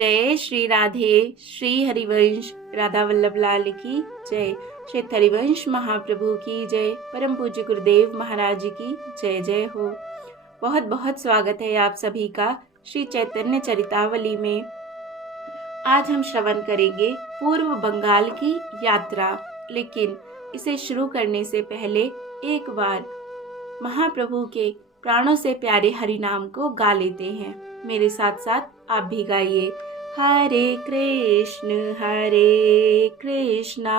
जय श्री राधे। श्री हरिवंश राधा वल्लभ लाल की जय। श्री हरिवंश महाप्रभु की जय। परम पूज्य गुरुदेव महाराज की जय जय हो। बहुत बहुत स्वागत है आप सभी का श्री चैतन्य चरितावली में। आज हम श्रवण करेंगे पूर्व बंगाल की यात्रा, लेकिन इसे शुरू करने से पहले एक बार महाप्रभु के प्राणों से प्यारे हरि नाम को गा लेते हैं। मेरे साथ साथ आप भी गाइए। हरे कृष्णा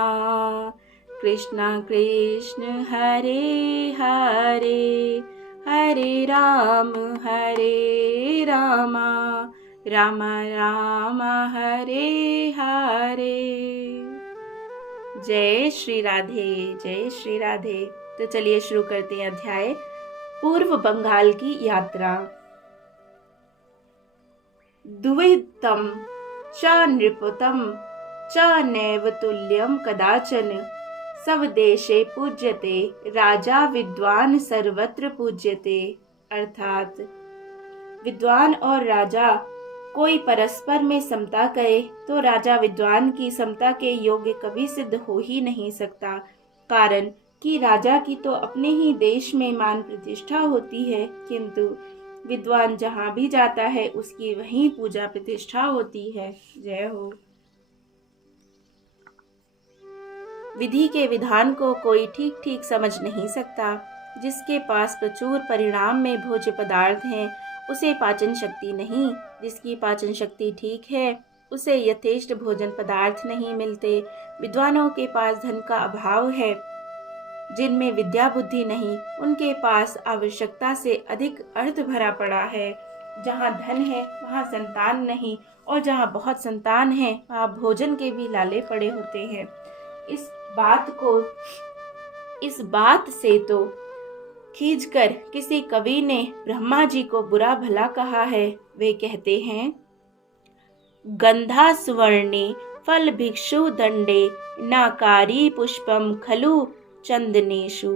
कृष्णा कृष्ण हरे हरे, हरे राम राम राम हरे हरे। जय श्री राधे, जय श्री राधे। तो चलिए शुरू करते हैं अध्याय पूर्व बंगाल की यात्रा। द्वितम च नृपतम च नैव तुल्यम कदाचन, सब देशे पूज्यते राजा विद्वान सर्वत्र पूज्यते। अर्थात विद्वान और राजा कोई परस्पर में समता करे तो राजा विद्वान की समता के योग्य कभी सिद्ध हो ही नहीं सकता। कारण कि राजा की तो अपने ही देश में मान प्रतिष्ठा होती है, किंतु विद्वान जहाँ भी जाता है उसकी वहीं पूजा प्रतिष्ठा होती है। जय हो। विधि के विधान को कोई ठीक ठीक समझ नहीं सकता। जिसके पास प्रचुर परिणाम में भोज्य पदार्थ हैं, उसे पाचन शक्ति नहीं। जिसकी पाचन शक्ति ठीक है, उसे यथेष्ट भोजन पदार्थ नहीं मिलते। विद्वानों के पास धन का अभाव है, जिनमें विद्या बुद्धि नहीं, उनके पास आवश्यकता से अधिक अर्थ भरा पड़ा है। जहाँ धन है वहाँ संतान नहीं, और जहाँ बहुत संतान है वहाँ भोजन के भी लाले पड़े होते हैं। इस बात से तो खींचकर किसी कवि ने ब्रह्मा जी को बुरा भला कहा है। वे कहते हैं, गंधा सुवर्णे फल भिक्षु दंडे, नाकारी पुष्पम खलु चंदनेशु,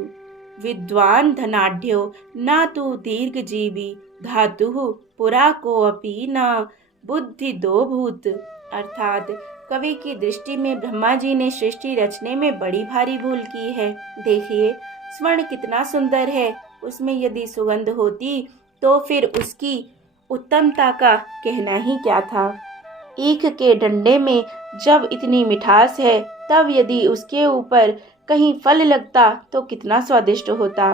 विद्वान धनाढ्यो ना तु दीर्घजीवी, धातु पुरा को अपि न बुद्धि दो भूत। अर्थात कवि की दृष्टि में ब्रह्मा जी ने सृष्टि रचने में बड़ी भारी भूल की है। देखिए, स्वर्ण कितना सुंदर है, उसमें यदि सुगंध होती तो फिर उसकी उत्तमता का कहना ही क्या था। ईख के डंडे में जब इतनी मिठास है, तब यदि उसके ऊपर कहीं फल लगता तो कितना स्वादिष्ट होता।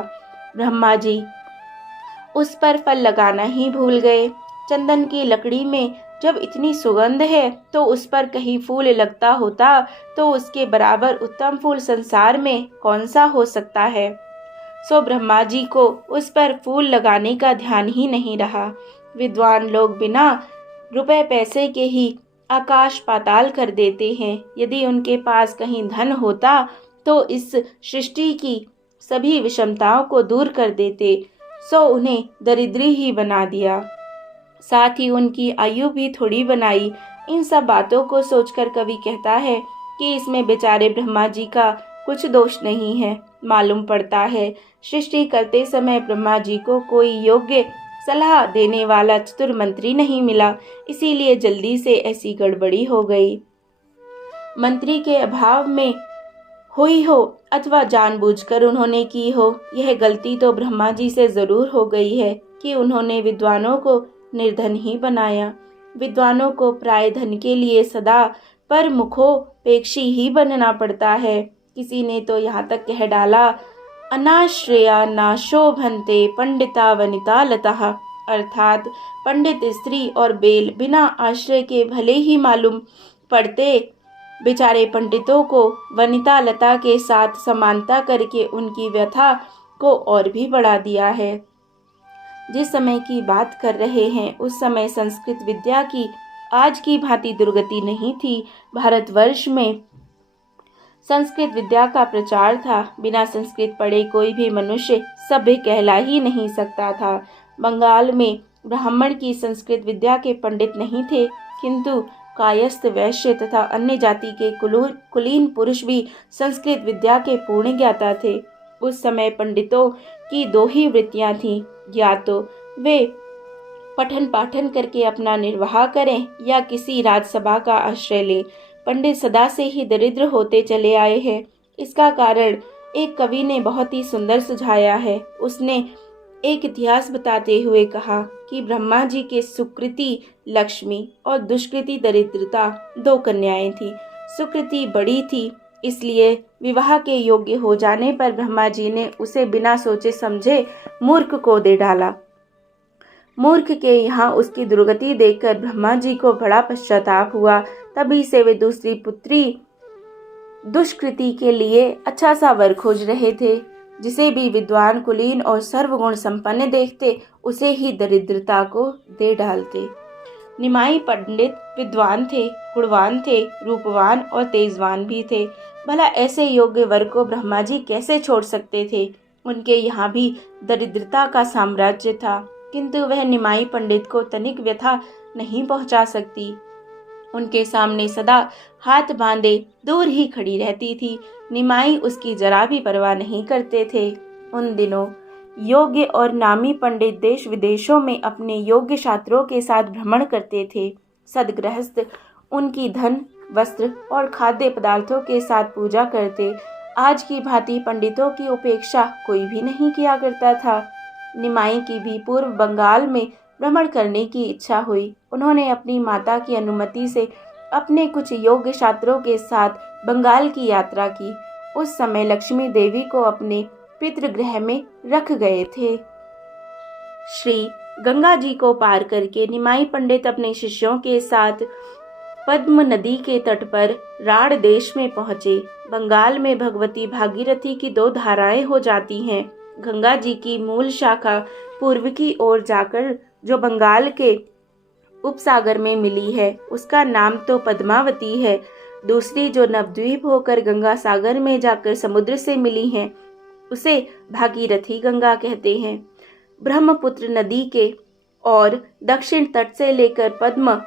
ब्रह्मा जी उस पर फल लगाना ही भूल गए। चंदन की लकड़ी में जब इतनी सुगंध है तो उस पर कहीं फूल लगता होता तो उसके बराबर उत्तम फूल संसार में कौन सा हो सकता है। सो ब्रह्मा जी को उस पर फूल लगाने का ध्यान ही नहीं रहा। विद्वान लोग बिना रुपए पैसे के ही आकाश पाताल कर देते हैं। यदि उनके पास कहीं धन होता तो इस सृष्टि की सभी विषमताओं को दूर कर देते, सो उन्हें दरिद्री ही बना दिया, साथ ही उनकी आयु भी थोड़ी बनाई। इन सब बातों को सोचकर कवि कहता है कि इसमें बेचारे ब्रह्मा जी का कुछ दोष नहीं है। मालूम पड़ता है सृष्टि करते समय ब्रह्मा जी को कोई योग्य सलाह देने वाला चतुर मंत्री नहीं मिला, इसीलिए जल्दी से ऐसी गड़बड़ी हो गई। मंत्री के अभाव में हुई हो अथवा जानबूझकर उन्होंने की हो, यह गलती तो ब्रह्मा जी से जरूर हो गई है कि उन्होंने विद्वानों को निर्धन ही बनाया। विद्वानों को प्राय धन के लिए सदा पर मुखोपेक्षी ही बनना पड़ता है। किसी ने तो यहाँ तक कह डाला, अनाश्रया ना शोभन्ते पंडिता वनिता लताः। अर्थात पंडित स्त्री और बेल बिना आश्रय के भले ही मालूम पड़ते, बेचारे पंडितों को वनिता लता के साथ समानता करके उनकी व्यथा को और भी बढ़ा दिया है। जिस समय की बात कर रहे हैं उस समय संस्कृत विद्या की आज की भांति दुर्गति नहीं थी। भारतवर्ष में संस्कृत विद्या का प्रचार था। बिना संस्कृत पढ़े कोई भी मनुष्य सभ्य कहला ही नहीं सकता था। बंगाल में ब्राह्मण की संस्कृत विद्या के पंडित नहीं थे, किंतु कायस्थ वैश्य तथा अन्य जाति के कुलीन पुरुष भी संस्कृत विद्या के पूर्ण ज्ञाता थे। उस समय पंडितों की दो ही वृत्तियां थीं, या तो वे पठन पाठन करके अपना निर्वाह करें या किसी राजसभा का आश्रय लें। पंडित सदा से ही दरिद्र होते चले आए हैं। इसका कारण एक कवि ने बहुत ही सुंदर सुझाया है। उसने एक इतिहास बताते हुए कहा कि ब्रह्मा जी के सुकृति लक्ष्मी और दुष्कृति दरिद्रता 2 कन्याएं थी। सुकृति बड़ी थी, इसलिए विवाह के योग्य हो जाने पर ब्रह्मा जी ने उसे बिना सोचे समझे मूर्ख को दे डाला। मूर्ख के यहाँ उसकी दुर्गति देखकर ब्रह्मा जी को बड़ा पश्चाताप हुआ। तभी से वे दूसरी पुत्री दुष्कृति के लिए अच्छा सा वर खोज रहे थे। जिसे भी विद्वान, कुलीन और सर्वगुण संपन्न देखते उसे ही दरिद्रता को दे डालते। निमाई पंडित विद्वान थे, गुणवान थे, रूपवान और तेजवान भी थे। भला ऐसे योग्य वर को ब्रह्मा जी कैसे छोड़ सकते थे। उनके यहाँ भी दरिद्रता का साम्राज्य था, किंतु वह निमाई पंडित को तनिक व्यथा नहीं पहुंचा सकती। उनके सामने सदा हाथ बांधे दूर ही खड़ी रहती थी। निमाई उसकी जरा भी परवाह नहीं करते थे। उन दिनों योग्य और नामी पंडित देश विदेशों में अपने योग्य छात्रों के साथ भ्रमण करते थे। सदगृहस्थ उनकी धन, वस्त्र और खाद्य पदार्थों के साथ पूजा करते। आज की भांति पंडितों की उपेक्षा कोई भी नहीं किया करता था। निमाई की भी पूर्व बंगाल में भ्रमण करने की इच्छा हुई। उन्होंने अपनी माता की अनुमति से अपने कुछ योग्य छात्रों के साथ बंगाल की यात्रा की। उस समय लक्ष्मी देवी को अपने पितृगृह में रख गए थे। श्री गंगा जी को पार करके निमाई पंडित अपने शिष्यों के साथ पद्म नदी के तट पर राढ़ देश में पहुंचे। बंगाल में भगवती भागीरथी की 2 धाराएं हो जाती हैं। गंगा जी की मूल शाखा पूर्व की ओर जाकर जो बंगाल के उपसागर में मिली है उसका नाम तो पद्मावती है। दूसरी जो नवद्वीप होकर गंगा सागर में जाकर समुद्र से मिली है उसे भागीरथी गंगा कहते हैं। ब्रह्मपुत्र नदी के और दक्षिण तट से लेकर पद्म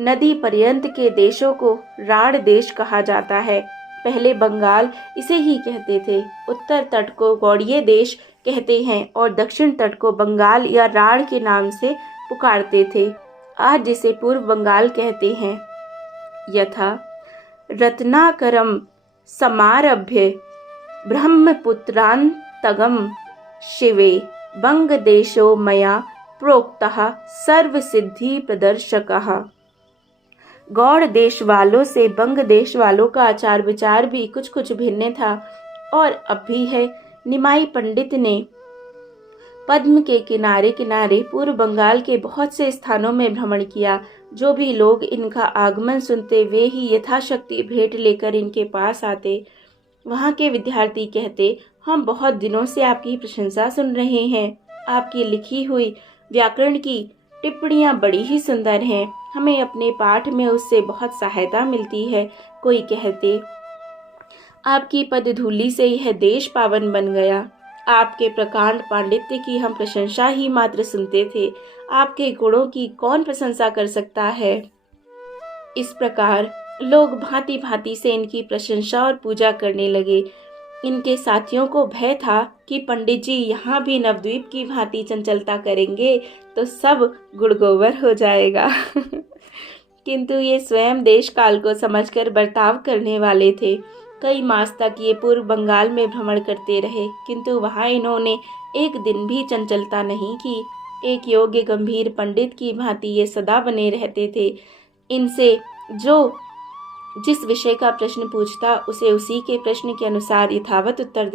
नदी पर्यंत के देशों को राढ़ देश कहा जाता है। पहले बंगाल इसे ही कहते थे। उत्तर तट को गौड़ीय देश कहते हैं और दक्षिण तट को बंगाल या राढ़ के नाम से पुकारते थे। आज जिसे पूर्व बंगाल कहते हैं। यथा रत्नाकरम समारभ्य ब्रह्मपुत्रान्तगम शिवे बंग देशो मया प्रोक्तः सर्व सिद्धि प्रदर्शकः। गौड़ देश वालों से बंग देश वालों का आचार विचार भी कुछ कुछ भिन्न था और अब भी है। निमाई पंडित ने पद्म के किनारे किनारे पूर्व बंगाल के बहुत से स्थानों में भ्रमण किया। जो भी लोग इनका आगमन सुनते वे ही यथाशक्ति भेंट लेकर इनके पास आते। वहाँ के विद्यार्थी कहते, हम बहुत दिनों से आपकी प्रशंसा सुन रहे हैं। आपकी लिखी हुई व्याकरण की टिप्पणियाँ बड़ी ही सुंदर हैं। हमें अपने पाठ में उससे बहुत सहायता मिलती है। कोई कहते, आपकी पदधूलि से यह देश पावन बन गया। आपके प्रकांड पांडित्य की हम प्रशंसा ही मात्र सुनते थे। आपके गुणों की कौन प्रशंसा कर सकता है। इस प्रकार लोग भांति भांति से इनकी प्रशंसा और पूजा करने लगे। इनके साथियों को भय था कि पंडित जी यहाँ भी नवद्वीप की भांति चंचलता करेंगे तो सब गुड़गोबर हो जाएगा। किंतु ये स्वयं देश काल को समझकर बर्ताव करने वाले थे। कई मास तक ये पूर्व बंगाल में भ्रमण करते रहे, किंतु वहाँ इन्होंने एक दिन भी चंचलता नहीं की। एक योग्य गंभीर पंडित की भांति ये सदा बने रहते थे। इनसे जो जिस विषय का प्रश्न पूछता उसे उसी के प्रश्न के अनुसार यथावत उत्तर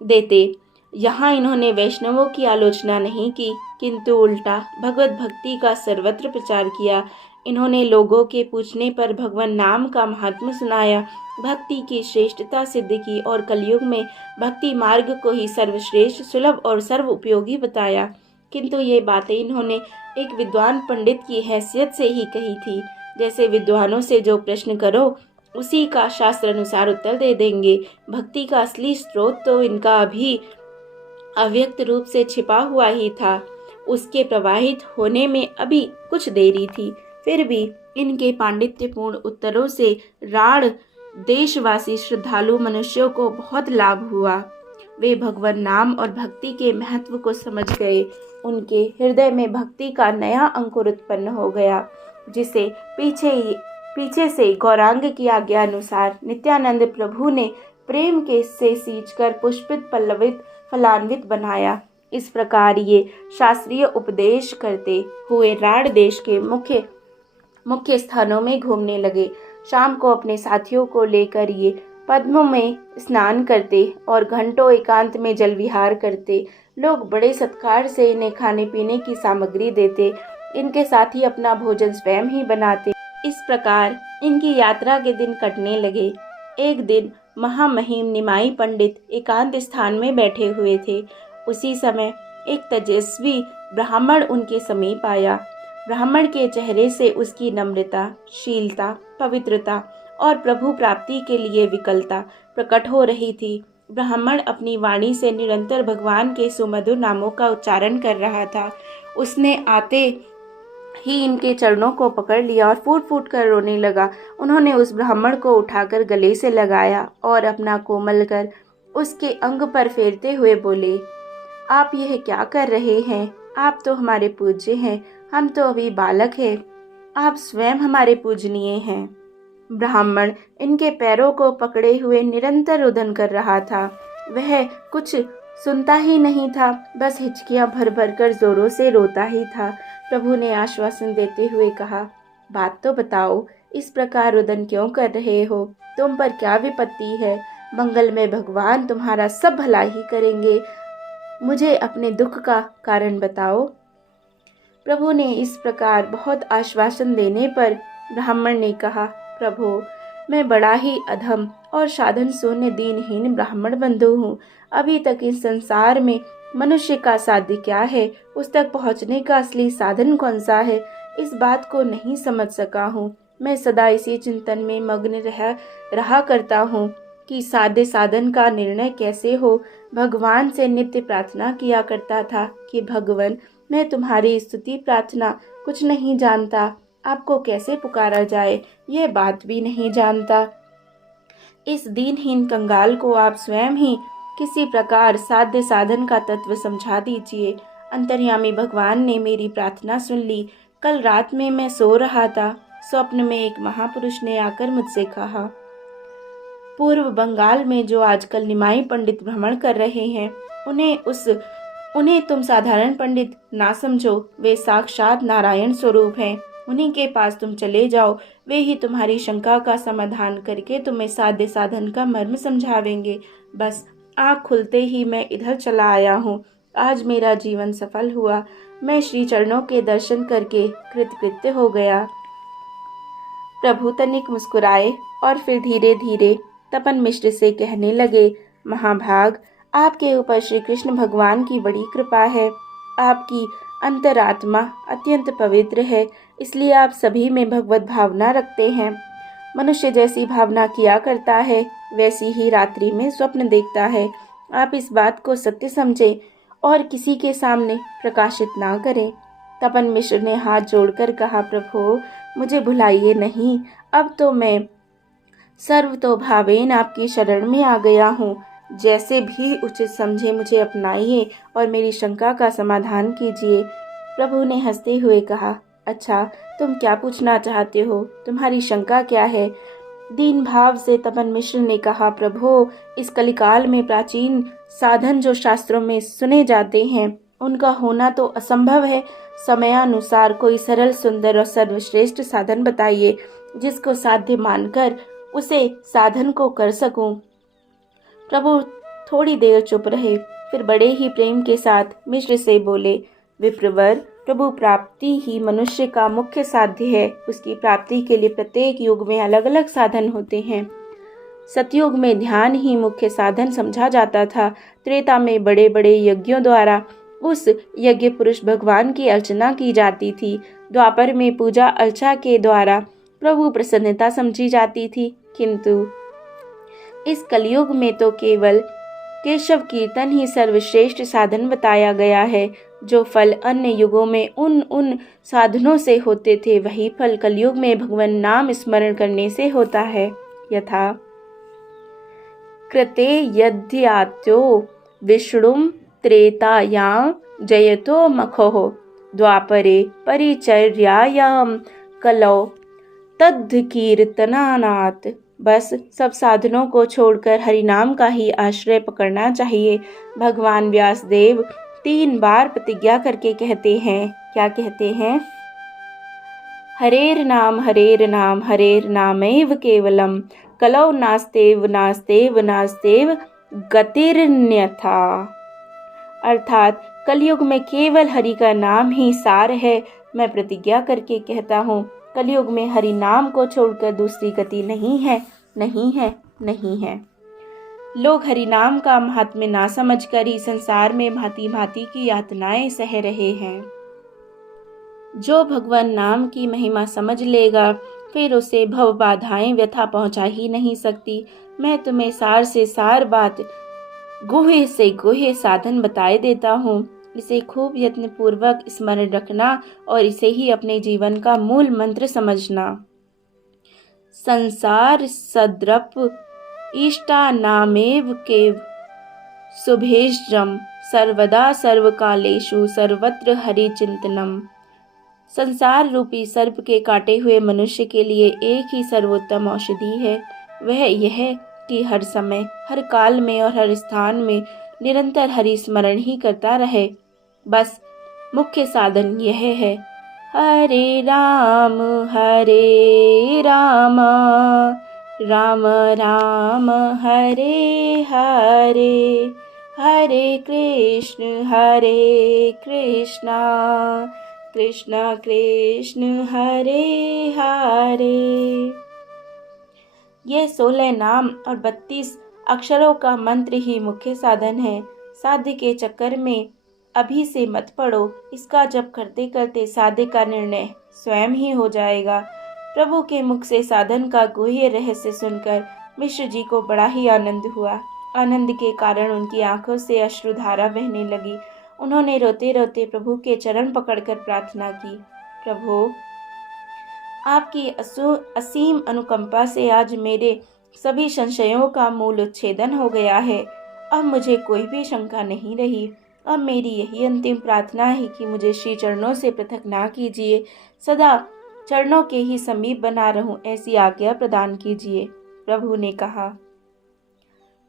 देते। यहाँ इन्होंने वैष्णवों की आलोचना नहीं की, किंतु उल्टा भगवत भक्ति का सर्वत्र प्रचार किया। इन्होंने लोगों के पूछने पर भगवान नाम का महात्म्य सुनाया, भक्ति की श्रेष्ठता सिद्ध की और कलयुग में भक्ति मार्ग को ही सर्वश्रेष्ठ, सुलभ और सर्व उपयोगी बताया। किंतु ये बातें इन्होंने एक विद्वान पंडित की हैसियत से ही कही थी। जैसे विद्वानों से जो प्रश्न करो उसी का शास्त्र अनुसार उत्तर दे देंगे। भक्ति का असली स्रोत तो इनका अभी अव्यक्त रूप से छिपा हुआ ही था। उसके प्रवाहित होने में अभी कुछ देरी थी। फिर भी इनके पांडित्यपूर्ण उत्तरों से राढ़ देशवासी श्रद्धालु मनुष्यों को बहुत लाभ हुआ। वे भगवान नाम और भक्ति के महत्व को समझ गए। उनके हृदय में भक्ति का नया अंकुर उत्पन्न हो गया, जिसे पीछे से गौरांग की आज्ञा अनुसार नित्यानंद प्रभु ने प्रेम के से सींचकर पुष्पित पल्लवित फलान्वित बनाया। इस प्रकार ये शास्त्रीय उपदेश करते हुए राढ़ देश के मुख्य स्थानों में घूमने लगे। शाम को अपने साथियों को लेकर ये पद्मों में स्नान करते और घंटों एकांत में जल विहार करते। लोग बड़े सत्कार से इन्हें खाने पीने की सामग्री देते। इनके साथ ही अपना भोजन स्वयं ही बनाते। इस प्रकार इनकी यात्रा के दिन कटने लगे। एक दिन महामहिम निमाई पंडित एकांत स्थान में बैठे हुए थे। उसी समय एक तेजस्वी ब्राह्मण उनके समीप आया। ब्राह्मण के चेहरे से उसकी नम्रता, शीलता, पवित्रता और प्रभु प्राप्ति के लिए विकलता प्रकट हो रही थी। ब्राह्मण अपनी वाणी से निरंतर भगवान के सुमधुर नामों का उच्चारण कर रहा था। उसने आते ही इनके चरणों को पकड़ लिया और फूट फूट कर रोने लगा। उन्होंने उस ब्राह्मण को उठाकर गले से लगाया और अपना कोमल कर उसके अंग पर फेरते हुए बोले, आप यह क्या कर रहे हैं? आप तो हमारे पूज्य हैं, हम तो अभी बालक हैं। आप स्वयं हमारे पूजनीय हैं। ब्राह्मण इनके पैरों को पकड़े हुए निरंतर रुदन कर रहा था। वह कुछ सुनता ही नहीं था, बस हिचकियां भर भर कर जोरों से रोता ही था। प्रभु ने आश्वासन देते हुए कहा, बात तो बताओ, इस प्रकार रुदन क्यों कर रहे हो? तुम पर क्या विपत्ति है? मंगल में भगवान तुम्हारा सब भला ही करेंगे। मुझे अपने दुख का कारण बताओ। प्रभु ने इस प्रकार बहुत आश्वासन देने पर ब्राह्मण ने कहा, प्रभु, मैं बड़ा ही अधम और साधन शून्य दीनहीन ब्राह्मण बंधु हूँ। अभी तक इस संसार में मनुष्य का साध्य क्या है, उस तक पहुँचने का असली साधन कौन सा है, इस बात को नहीं समझ सका हूँ। मैं सदा इसी चिंतन में मग्न रहा करता हूँ कि साध्य साधन का निर्णय कैसे हो। भगवान से नित्य प्रार्थना किया करता था कि भगवान, मैं तुम्हारी स्तुति प्रार्थना कुछ नहीं जानता, आपको कैसे पुकारा जाए यह बात भी नहीं जानता। इस दीनहीन कंगाल को आप स्वयं ही किसी प्रकार साध्य साधन का तत्व समझा दीजिए। अंतर्यामी भगवान ने मेरी प्रार्थना सुन ली। कल रात में मैं सो रहा था, स्वप्न में एक महापुरुष ने आकर मुझसे कहा, पूर्व बंगाल में जो आजकल निमाई पंडित भ्रमण कर रहे हैं, उन्हें तुम साधारण पंडित ना समझो। वे साक्षात नारायण स्वरूप हैं। उन्हीं के पास तुम चले जाओ, वे ही तुम्हारी शंका का समाधान करके तुम्हें साध्य साधन का मर्म समझावेंगे। बस आँख खुलते ही मैं इधर चला आया हूँ। आज मेरा जीवन सफल हुआ। मैं श्री चरणों के दर्शन करके कृतकृत्य हो गया। प्रभु तनिक मुस्कुराए और फिर धीरे धीरे तपन मिश्र से कहने लगे, महाभाग, आपके ऊपर श्री कृष्ण भगवान की बड़ी कृपा है। आपकी अंतरात्मा अत्यंत पवित्र है, इसलिए आप सभी में भगवत भावना रखते हैं। मनुष्य जैसी भावना किया करता है, वैसी ही रात्रि में स्वप्न देखता है। आप इस बात को सत्य समझें और किसी के सामने प्रकाशित ना करें। तपन मिश्र ने हाथ जोड़कर कहा, प्रभु, मुझे भुलाइए नहीं। अब तो मैं सर्वतोभावेन आपकी शरण में आ गया हूँ। जैसे भी उचित समझे मुझे अपनाइए और मेरी शंका का समाधान कीजिए। प्रभु ने हंसते हुए कहा, अच्छा, तुम क्या पूछना चाहते हो? तुम्हारी शंका क्या है? दीन भाव से तपन मिश्र ने कहा, प्रभु, इस कलिकाल में प्राचीन साधन जो शास्त्रों में सुने जाते हैं, उनका होना तो असंभव है। समयानुसार कोई सरल, सुंदर और सर्वश्रेष्ठ साधन बताइए, जिसको साध्य मानकर उसे साधन को कर सकूं। प्रभु थोड़ी देर चुप रहे, फिर बड़े ही प्रेम के साथ मिश्र से बोले, विप्रवर, प्रभु प्राप्ति ही मनुष्य का मुख्य साध्य है। उसकी प्राप्ति के लिए प्रत्येक युग में अलग अलग साधन होते हैं। सतयुग में ध्यान ही मुख्य साधन समझा जाता था। त्रेता में बड़े बड़े यज्ञों द्वारा उस यज्ञ पुरुष भगवान की अर्चना की जाती थी। द्वापर में पूजा अर्चा के द्वारा प्रभु प्रसन्नता समझी जाती थी, किंतु इस कलयुग में तो केवल केशव कीर्तन ही सर्वश्रेष्ठ साधन बताया गया है। जो फल अन्य युगों में उन साधनों से होते थे, वही फल कलयुग में भगवान नाम स्मरण करने से होता है। यथा कृते यद्यात्यो विष्णुं त्रेतायां जयतो मखोः द्वापरे परिचर्यायां कलौ तद्कीर्तनानात्। बस सब साधनों को छोड़कर हरिनाम का ही आश्रय पकड़ना चाहिए। भगवान व्यासदेव 3 बार प्रतिज्ञा करके कहते हैं, क्या कहते हैं? हरेर नाम हरेर नामैव केवलम कलौ नास्तेव नास्तेव नास्तेव गतिरन्यथा। अर्थात कलयुग में केवल हरि का नाम ही सार है। मैं प्रतिज्ञा करके कहता हूँ, कलयुग में हरि नाम को छोड़कर दूसरी गति नहीं है, नहीं है, नहीं है। लोग हरि नाम का महात्म्य ना समझकर ही संसार में भांति भांति की यातनाएं सह रहे हैं। जो भगवान नाम की महिमा समझ लेगा, फिर उसे भव बाधाएं व्यथा पहुंचा ही नहीं सकती। मैं तुम्हें सार से सार बात, गुह्य से गुह्य साधन बताए देता हूँ। इसे खूब यत्न पूर्वक स्मरण रखना और इसे ही अपने जीवन का मूल मंत्र समझना। संसार सद्रप इष्टानामेव केव शुभेश्रम सर्वदा सर्वकालेषु सर्वत्र हरि चिंतनम। संसार रूपी सर्प के काटे हुए मनुष्य के लिए एक ही सर्वोत्तम औषधि है, वह यह कि हर समय, हर काल में और हर स्थान में निरंतर हरि स्मरण ही करता रहे। बस मुख्य साधन यह है, हरे राम राम राम हरे हरे, हरे कृष्ण कृष्ण कृष्ण हरे हरे। ये 16 नाम और 32 अक्षरों का मंत्र ही मुख्य साधन है। साध्य के चक्कर में अभी से मत पड़ो। इसका जप करते करते साध्य का निर्णय स्वयं ही हो जाएगा। प्रभु के मुख से साधन का गुह्य रहस्य सुनकर मिश्र जी को बड़ा ही आनंद हुआ। आनंद के कारण उनकी आंखों से अश्रुधारा बहने लगी। उन्होंने रोते रोते प्रभु के चरण पकड़कर प्रार्थना की, प्रभु आपकी असीम अनुकंपा से आज मेरे सभी संशयों का मूल उच्छेदन हो गया है। अब मुझे कोई भी शंका नहीं रही। अब मेरी यही अंतिम प्रार्थना है कि मुझे श्री चरणों से पृथक ना कीजिए, सदा चरणों के ही समीप बना रहूं, ऐसी आज्ञा प्रदान कीजिए। प्रभु ने कहा,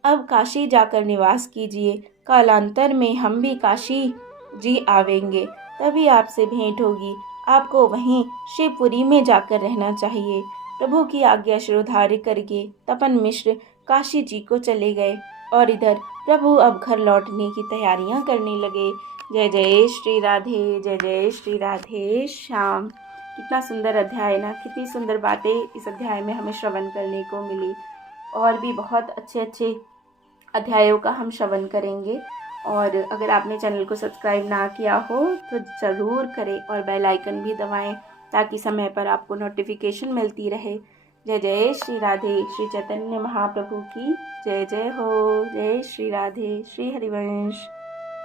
अब काशी जाकर निवास कीजिए। कालांतर में हम भी काशी जी आवेंगे, तभी आपसे भेंट होगी। आपको वहीं शिवपुरी में जाकर रहना चाहिए। प्रभु की आज्ञा शिरोधार्य करके तपन मिश्र काशी जी को चले गए और इधर प्रभु अब घर लौटने की तैयारियां करने लगे। जय जय श्री राधे, जय जय श्री राधे श्याम। कितना सुंदर अध्याय ना, कितनी सुंदर बातें इस अध्याय में हमें श्रवण करने को मिली। और भी बहुत अच्छे अच्छे अध्यायों का हम श्रवण करेंगे। और अगर आपने चैनल को सब्सक्राइब ना किया हो तो ज़रूर करें और बेल आइकन भी दबाएं ताकि समय पर आपको नोटिफिकेशन मिलती रहे। जय जय श्री राधे। श्री चैतन्य महाप्रभु की जय जय हो। जय श्री राधे। श्री हरिवंश।